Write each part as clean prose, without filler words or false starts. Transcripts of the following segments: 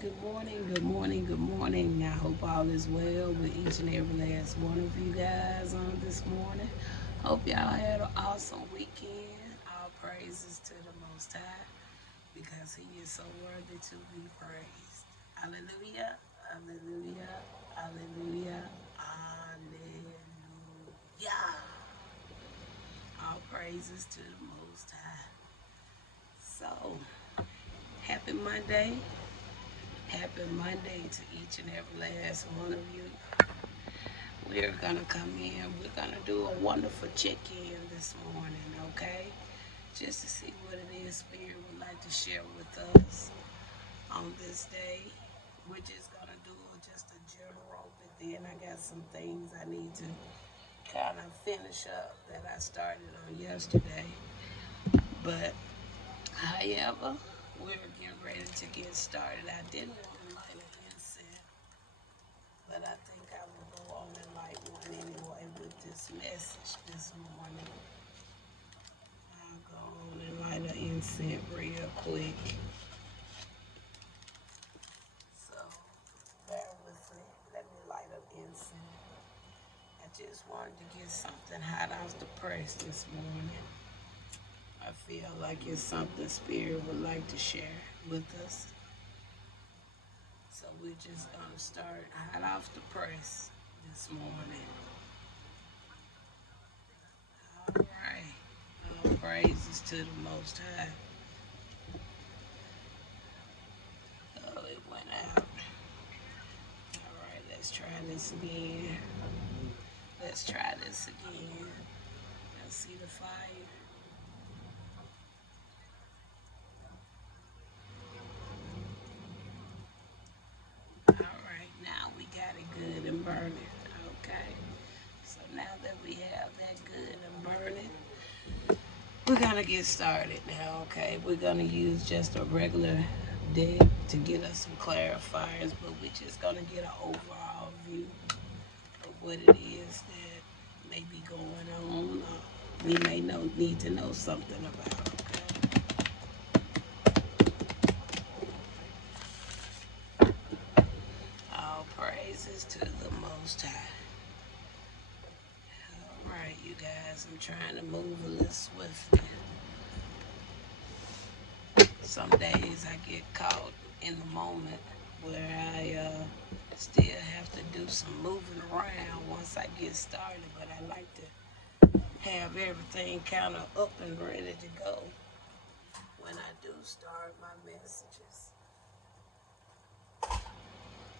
Good morning, good morning, good morning. I hope all is well with each and every last one of you guys on this morning. Hope y'all had an awesome weekend. All praises to the Most High because He is so worthy to be praised. Hallelujah, hallelujah, hallelujah, hallelujah. All praises to the Most High. So, happy Monday. Happy Monday to each and every last one of you. We're going to come in. We're going to do a wonderful check-in this morning, okay? Just to see what it is Spirit would like to share with us on this day. We're just going to do just a general, but then I got some things I need to kind of finish up that I started on yesterday. But, however, we're getting ready to get started. I didn't want to light an incense, but I think I will go on and light one anyway with this message this morning. I'll go on and light an incense real quick. So, bear with me. Let me light up incense. I just wanted to get something hot off the press this morning. I feel like it's something Spirit would like to share with us. So we're just going to start hot off the press this morning. All right. All praises to the Most High. Oh, it went out. All right, let's try this again. Let's try this again. Let's see the fire. All right, now we got it good and burning. Okay. So now that we have that good and burning, we're gonna get started now, okay? We're gonna use just a regular deck to get us some clarifiers, but we're just gonna get an overall view of what it is that may be going on. We may need to know something about, okay? All praises to the Most High. All right, you guys, I'm trying to move a little swiftly. Some days I get caught in the moment where I still have to do some moving around once I get started, but I like to have everything kind of up and ready to go when I do start my messages.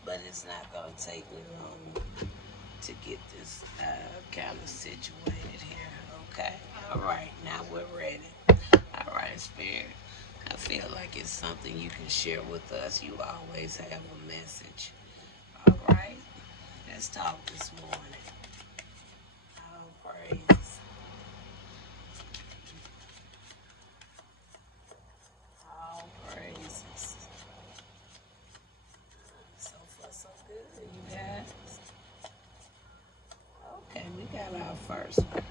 But it's not going to take me long to get this kind of situated here, okay? All right, now we're ready. All right, Spirit. I feel like it's something you can share with us. You always have a message. All right, let's talk this morning. All praise. All praises. So far, so good, you guys. Okay, we got our first one.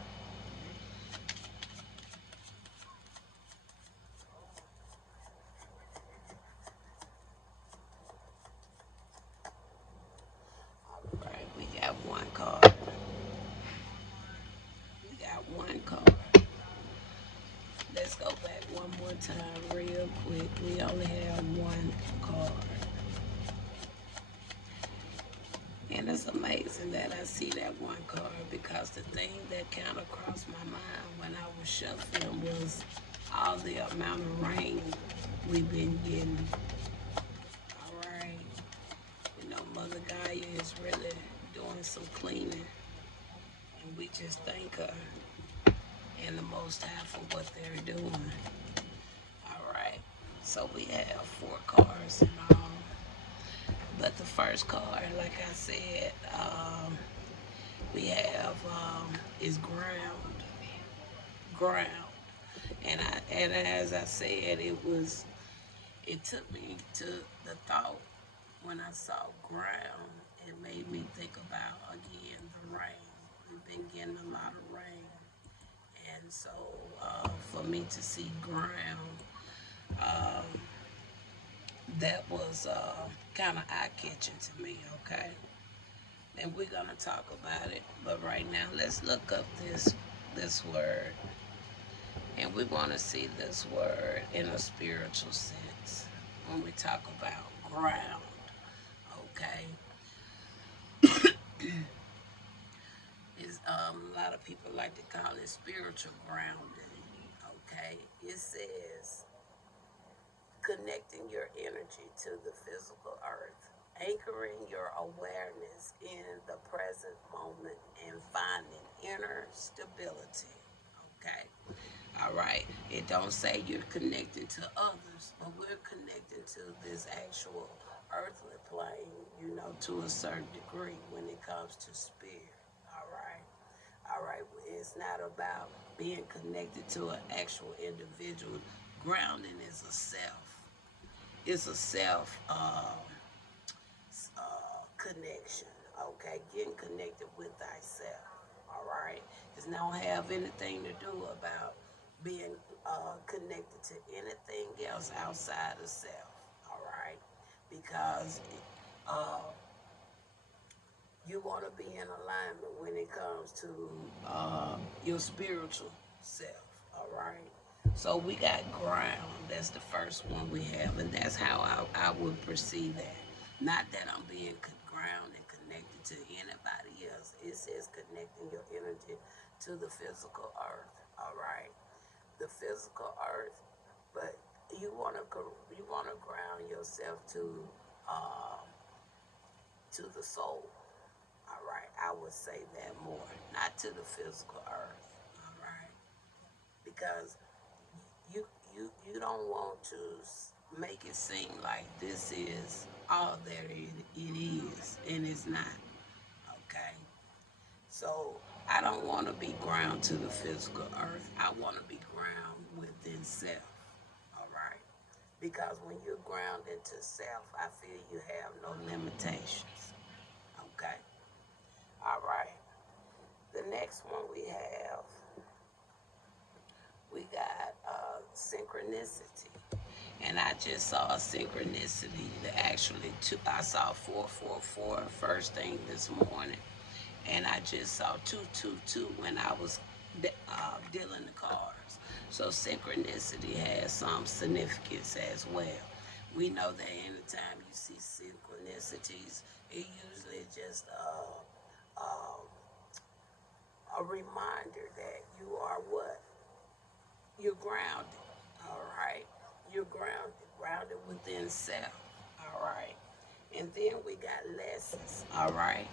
All right, we got one card. We got one card. Let's go back one more time real quick. We only have one card. And it's amazing that I see that one card because the thing that kind of crossed my mind when I was shuffling was all the amount of rain we've been getting. All right. You know, Mother Gaia is really doing some cleaning. And we just thank her and the Most High for what they're doing. All right. So we have four cards in all. But the first card, like I said, we have is ground, and as I said, it took me to the thought when I saw ground. It made me think about again the rain. We've been getting a lot of rain, and so for me to see ground, um, that was kind of eye-catching to me, okay? And we're gonna talk about it. But right now, let's look up this word, and we want to see this word in a spiritual sense when we talk about ground, okay? Is a lot of people like to call it spiritual grounding, okay? It says connecting your energy to the physical earth, anchoring your awareness in the present moment, and finding inner stability. Okay? All right. It don't say you're connected to others, but we're connected to this actual earthly plane, to a certain degree when it comes to spirit. All right. All right, it's not about being connected to an actual individual. Grounding is a self. It's a self connection. Okay, getting connected with thyself. All right, it don't have anything to do about being connected to anything else outside of self. All right, because uh, you want to be in alignment when it comes to your spiritual self. All right. So we got ground. That's the first one we have, and that's how I would perceive that. Not that I'm being ground and connected to anybody else. It says connecting your energy to the physical earth. All right, the physical earth, but you want to ground yourself uh, to the soul. All right, I would say that more, not to the physical earth. All right, because you don't want to make it seem like this is all that it is, and it's not. Okay, so I don't want to be ground to the physical earth. I want to be ground within self. All right, because when you're grounded to self, I feel you have no limitations. Okay, all right. The next one we got synchronicity. And I just saw a synchronicity that actually I saw 444 first thing this morning. And I just saw 222 when I was dealing the cards. So synchronicity has some significance as well. We know that anytime you see synchronicities, it usually just a reminder that you are what? You're grounded, all right? You're grounded within self, all right? And then we got lessons, all right?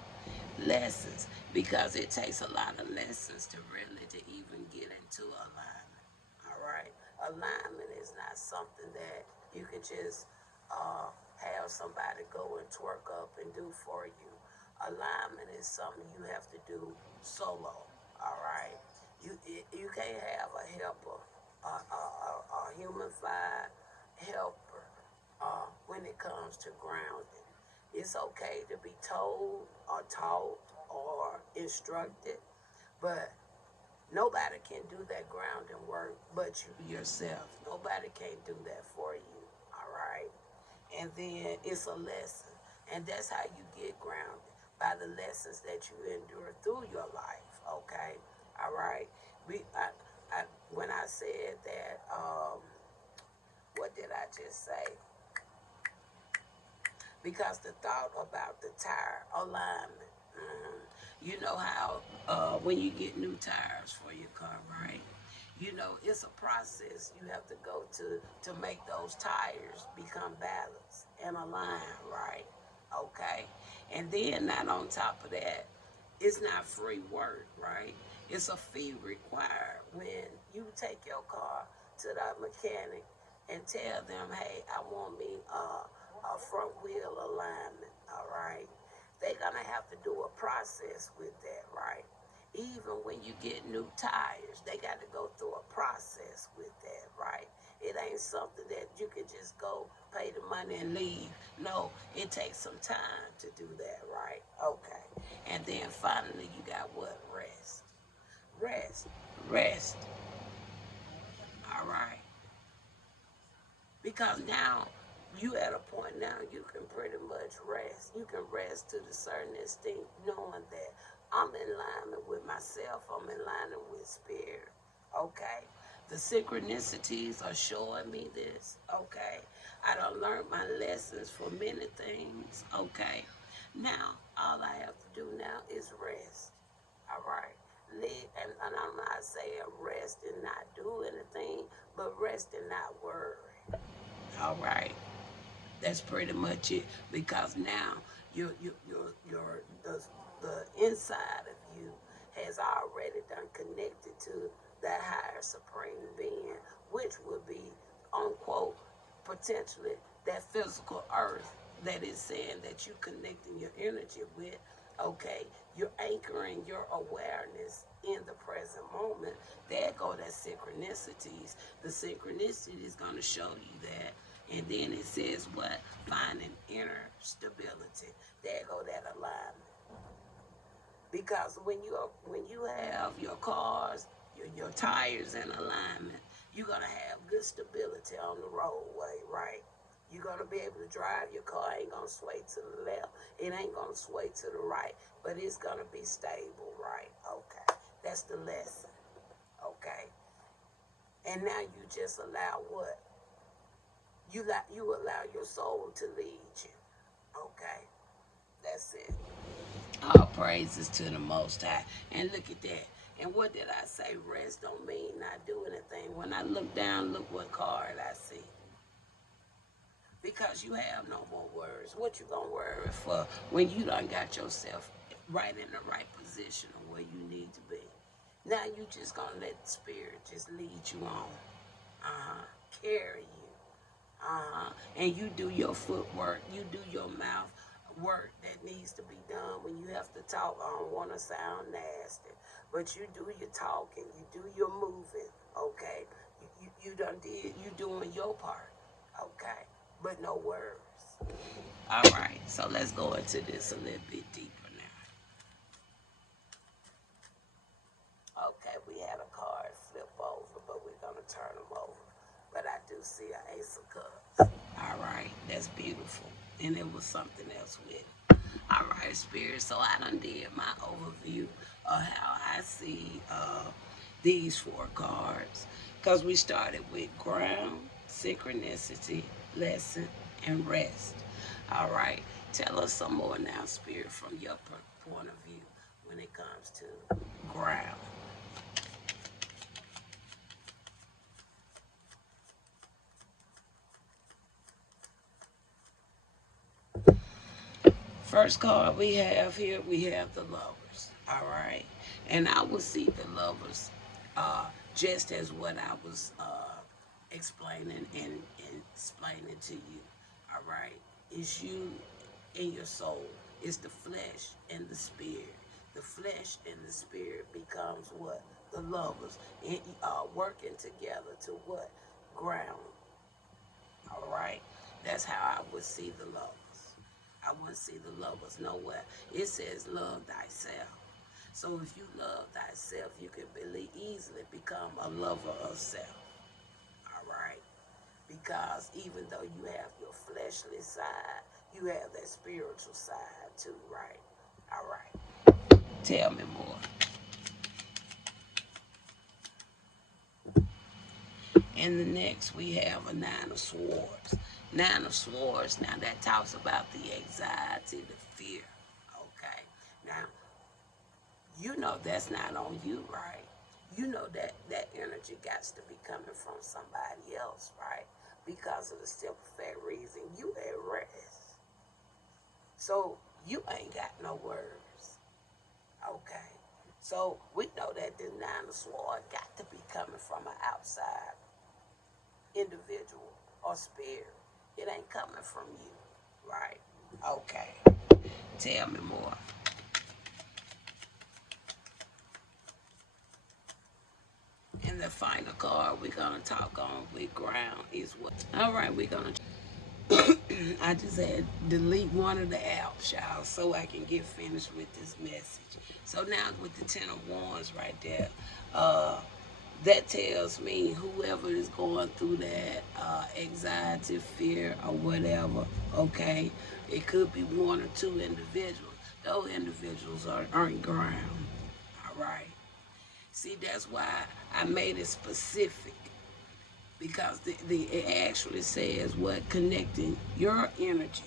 Lessons, because it takes a lot of lessons to really to even get into alignment, all right? Alignment is not something that you can just have somebody go and twerk up and do for you. Alignment is something you have to do solo, all right? You can't have a helper, a humanified helper when it comes to grounding. It's okay to be told or taught or instructed, but nobody can do that grounding work but you yourself. Nobody can do that for you, all right? And then it's a lesson, and that's how you get grounded, by the lessons that you endure through your life, okay? All right? When I said that, what did I just say? Because the thought about the tire alignment. You know how when you get new tires for your car, right? It's a process you have to go to make those tires become balanced and aligned, right? Okay. And then not on top of that, it's not free work, right? It's a fee required when you take your car to the mechanic and tell them, hey, I want me a front wheel alignment, all right? They're gonna have to do a process with that, right? Even when you get new tires, they got to go through a process with that, right? It ain't something that you can just go pay the money and leave. No, it takes some time to do that, right? Okay. And then finally, you got what? Rest. Rest. Rest. All right. Because now you at a point now you can pretty much rest. You can rest to the certain extent, knowing that I'm in alignment with myself. I'm in alignment with spirit. Okay. The synchronicities are showing me this. Okay. I done learned my lessons for many things. Okay. Now, all I have to do now is rest. All right. And I'm not saying rest and not do anything, but rest and not worry. All right. That's pretty much it. Because now the inside of you has already done connected to that higher supreme being, which would be, unquote, potentially that physical earth that is saying that you connecting your energy with. Okay, you're anchoring your awareness in the present moment. There go that synchronicities. The synchronicity is going to show you that. And then it says what? Finding inner stability. There go that alignment. Because when you have your cars, your tires in alignment, you're gonna have good stability on the roadway, right? You're gonna be able to drive your car. Ain't gonna sway to the left. It ain't gonna sway to the right, but it's gonna be stable, right? Okay, that's the lesson. Okay, and now you just allow what? You allow your soul to lead you. Okay, that's it. All praises to the Most High. And look at that. And what did I say? Rest don't mean not do anything. When I look down, look what card I see. Because you have no more worries. What you gonna worry for when you done got yourself right in the right position of where you need to be? Now you just gonna let the spirit just lead you on. Carry you. And you do your footwork. You do your mouth work that needs to be done. When you have to talk, I don't want to sound nasty, but you do your talking, you do your moving. Okay, you doing your part. Okay, but no words. All right, so let's go into this a little bit deeper now. Okay, we had a card flip over, but we're gonna turn them over. But I do see an ace of cups. All right, that's beautiful. And it was something else with it. All right, Spirit. So I done did my overview of how I see these 4 cards. Because we started with ground, synchronicity, lesson, and rest. All right. Tell us some more now, Spirit, from your point of view when it comes to ground. First card we have here, we have the lovers. All right. And I will see the lovers just as what I was explaining and explaining to you. All right. It's you and your soul. It's the flesh and the spirit. The flesh and the spirit becomes what? The lovers. And working together to what? Ground. All right. That's how I would see the lovers. I wouldn't see the lovers nowhere. It says love thyself. So if you love thyself, you can really easily become a lover of self. All right? Because even though you have your fleshly side, you have that spiritual side too, right? All right. Tell me more. And the next we have a 9 of Swords. 9 of Swords, now that talks about the anxiety, the fear. Okay. Now, you know that's not on you, right? You know that that energy got to be coming from somebody else, right? Because of the simple fact reason you at rest. So you ain't got no words. Okay. So we know that the 9 of Swords got to be coming from an outside individual or spirit. It ain't coming from you, right? Okay. Tell me more. And the final card we're going to talk on with ground is what? All right, we're going to... I just had to delete one of the apps, y'all, so I can get finished with this message. So now with the 10 of Wands right there, that tells me whoever is going through that anxiety, fear, or whatever, okay, it could be one or two individuals. Those individuals aren't ground, all right? See, that's why I made it specific, because it actually says what connecting your energy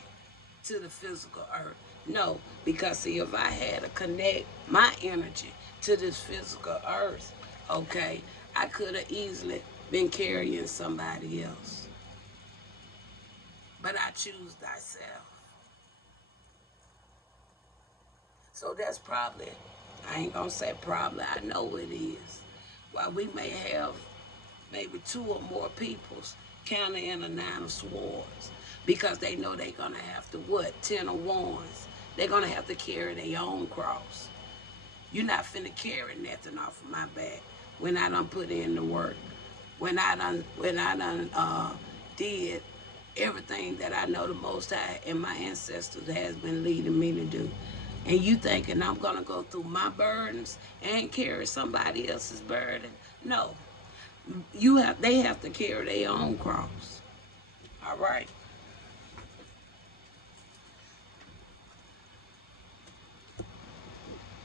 to the physical earth. No, because see, if I had to connect my energy to this physical earth, okay, I could have easily been carrying somebody else. But I choose thyself. So that's probably, I ain't gonna say probably, I know it is. While we may have maybe two or more peoples counting in a nine of swords, because they know they're gonna have to what? 10 of wands. They're gonna have to carry their own cross. You're not finna carry nothing off of my back when I done put in the work. When I done did everything that I know the Most High and my ancestors has been leading me to do. And you thinking I'm gonna go through my burdens and carry somebody else's burden? No. They have to carry their own cross. All right.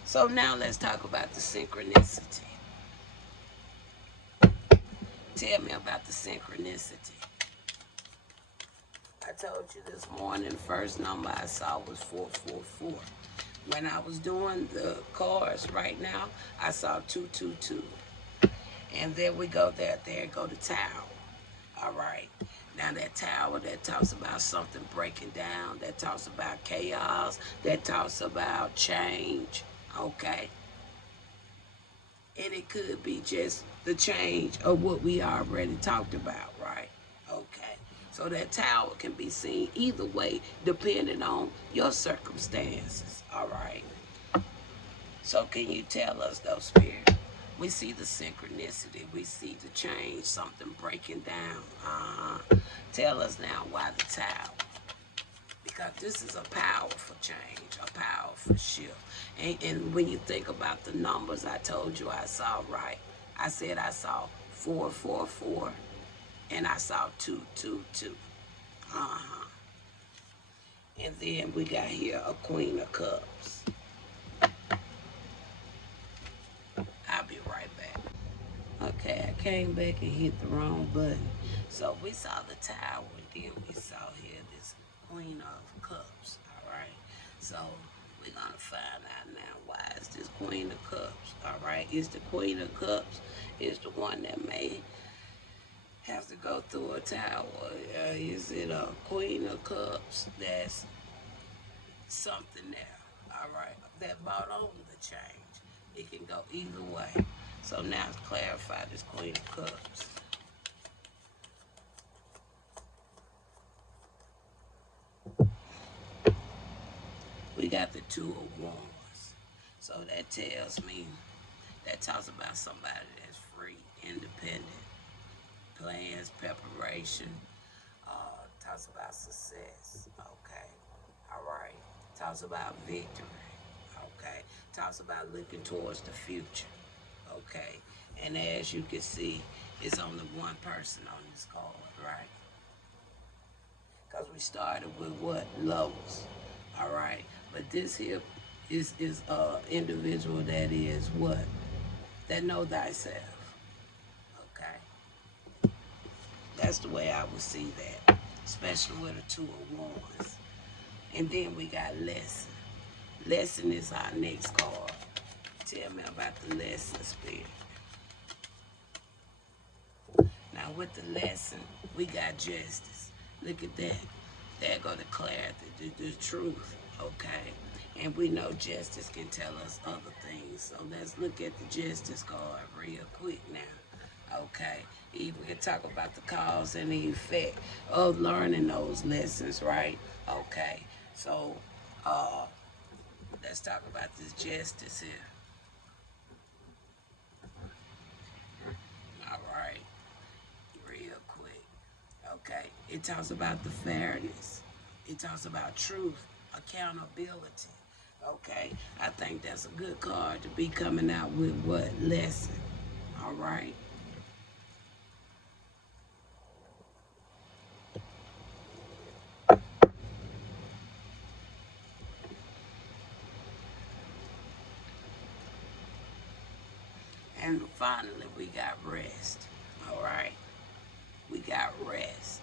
So now let's talk about the synchronicity. Tell me about the synchronicity. I told you this morning, first number I saw was 444. When I was doing the cards right now, I saw 222. And there we go, there go the tower. All right. Now that tower, that talks about something breaking down, that talks about chaos, that talks about change, okay? And it could be just the change of what we already talked about, right? Okay. So that tower can be seen either way, depending on your circumstances, all right? So can you tell us, though, Spirit? We see the synchronicity. We see the change, something breaking down. Tell us now why the tower. Because this is a powerful change, a powerful shift. And when you think about the numbers I told you I saw, right? I said I saw 444 and I saw 222. Uh-huh. And then we got here a Queen of Cups. I'll be right back. Okay, I came back and hit the wrong button. So we saw the tower, and then we saw here this Queen of Cups, all right? So we're going to find out now, why is this Queen of Cups, all right? Is the Queen of Cups is the one that may have to go through a tower? Is it a Queen of Cups that's something there, all right, that brought on the change? It can go either way. So now to clarify this Queen of Cups. We got the Two of Wands. So that tells me, that talks about somebody that's free, independent, plans, preparation, talks about success, okay, all right, talks about victory, okay, talks about looking towards the future, okay, and as you can see, it's only one person on this card, right? Because we started with what? Lovers, all right, but this here is individual that is what? That know thyself, okay? That's the way I would see that, especially with a Two of Wands. And then we got lesson. Lesson is our next card. Tell me about the lesson, Spirit. Now with the lesson, we got justice. Look at that. There go the clarity, the truth, okay? And we know justice can tell us other things. So let's look at the justice card real quick now, okay? We can talk about the cause and the effect of learning those lessons, right? Okay, so let's talk about this justice here. All right, real quick. Okay, it talks about the fairness. It talks about truth, accountability. Okay, I think that's a good card to be coming out with what? Lesson. All right. finally, we got rest. All right? We got rest.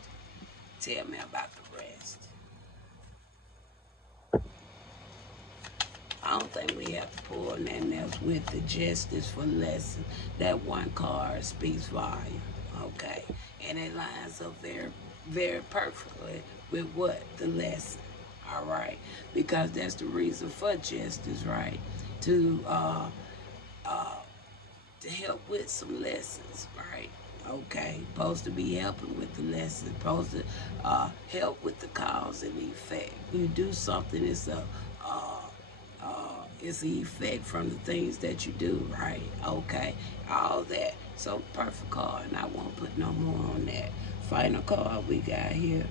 Tell me about the rest. I don't think we have to pull nothing else with the justice for lesson. That one card speaks volume, okay? And it lines up very, very perfectly with what? The lesson, all right? Because that's the reason for justice, right? To to help with some lessons, right? Okay, supposed to be helping with the lesson, supposed to help with the cause and the effect. You do something, it's the effect from the things that you do, right? Okay, all that. So perfect card, and I won't put no more on that. Final card we got here.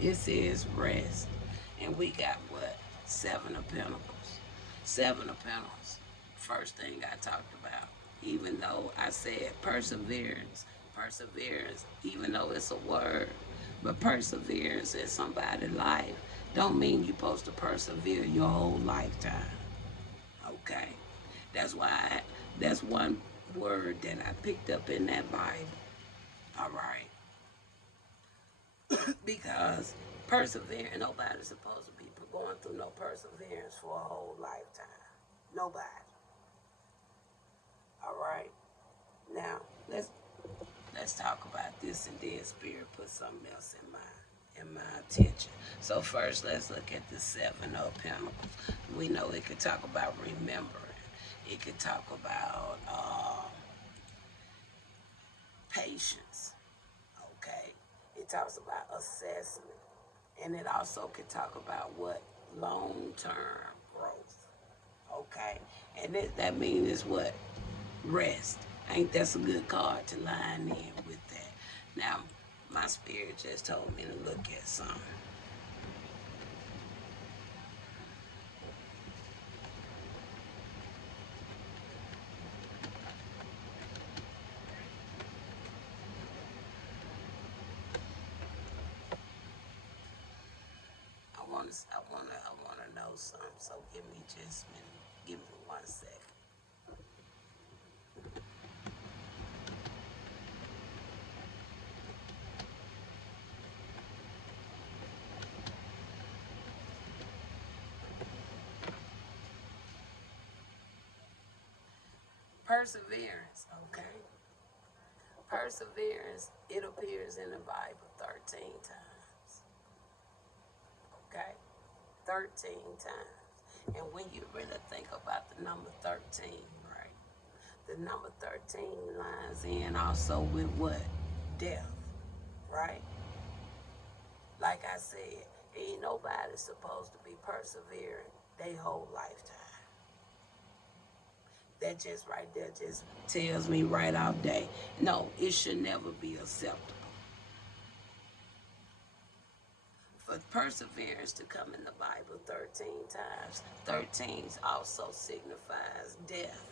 It says rest, and we got what? Seven of Pentacles. Seven of Pentacles. First thing I talked about. Even though I said perseverance, even though it's a word, but perseverance in somebody's life don't mean you're supposed to persevere your whole lifetime. Okay, that's why that's one word that I picked up in that Bible. All right, because persevering, nobody's supposed to be going through no perseverance for a whole lifetime. Nobody. All right. Now let's talk about this, and then Spirit put something else in my attention. So first, let's look at the Seven of Pentacles. We know it could talk about remembering. It could talk about patience. Okay. It talks about assessment, and it also could talk about what? Long-term growth. Okay. And that means what? Rest. I think that's a good card to line in with that. Now, my spirit just told me to look at something. I wanna know something. So give me 1 second. Perseverance, okay? Perseverance, it appears in the Bible 13 times, okay? 13 times. And when you really think about the number 13, right? The number 13 lines in also with what? Death, right? Like I said, ain't nobody supposed to be persevering their whole lifetime. That just right there just tells me right off day, no, it should never be acceptable. For perseverance to come in the Bible 13 times, 13 also signifies death.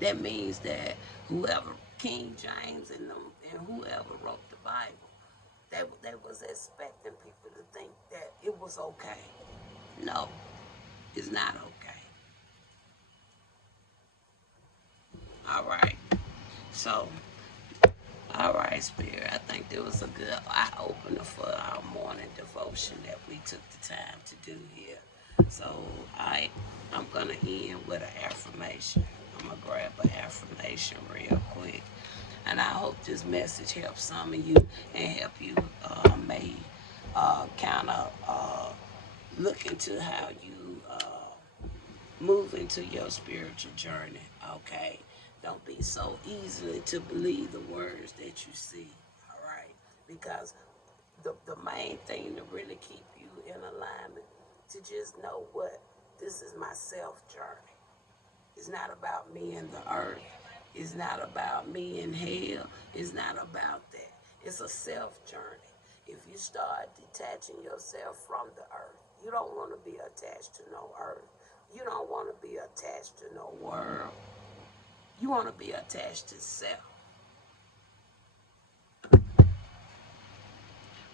That means that whoever, King James and whoever wrote the Bible, they was expecting people to think that it was okay. No, it's not okay. All right. So, all right, Spirit. I think there was a good eye opener for our morning devotion that we took the time to do here. So, I'm gonna end with an affirmation. I'm gonna grab an affirmation real quick, and I hope this message helps some of you and help you may kind of look into how you move into your spiritual journey. Okay, don't be so easily to believe the words that you see. All right, because the main thing to really keep you in alignment, to just know what this is, my self journey. It's not about me and the earth. It's not about me and hell. It's not about that. It's a self journey. If you start detaching yourself from the earth, you don't want to be attached to no earth. You don't want to be attached to no world. You want to be attached to self.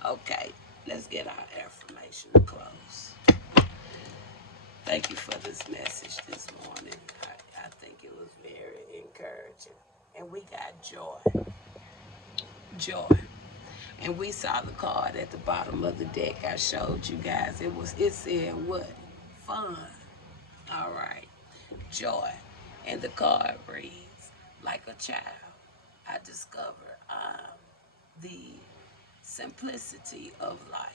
Okay, let's get our affirmation to close. Thank you for this message this morning. I think it was very encouraging. and we got joy. Joy. And we saw the card at the bottom of the deck. I showed you guys. It said what? Fun. All right. Joy. And the card reads, like a child, I discover the simplicity of life.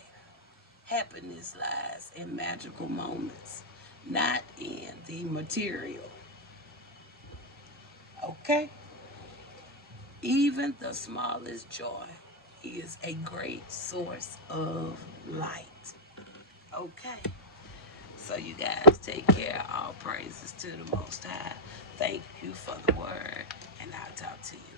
Happiness lies in magical moments, not in the material. Okay? Even the smallest joy is a great source of light. Okay? So you guys take care. All praises to the Most High. Thank you for the word, and I'll talk to you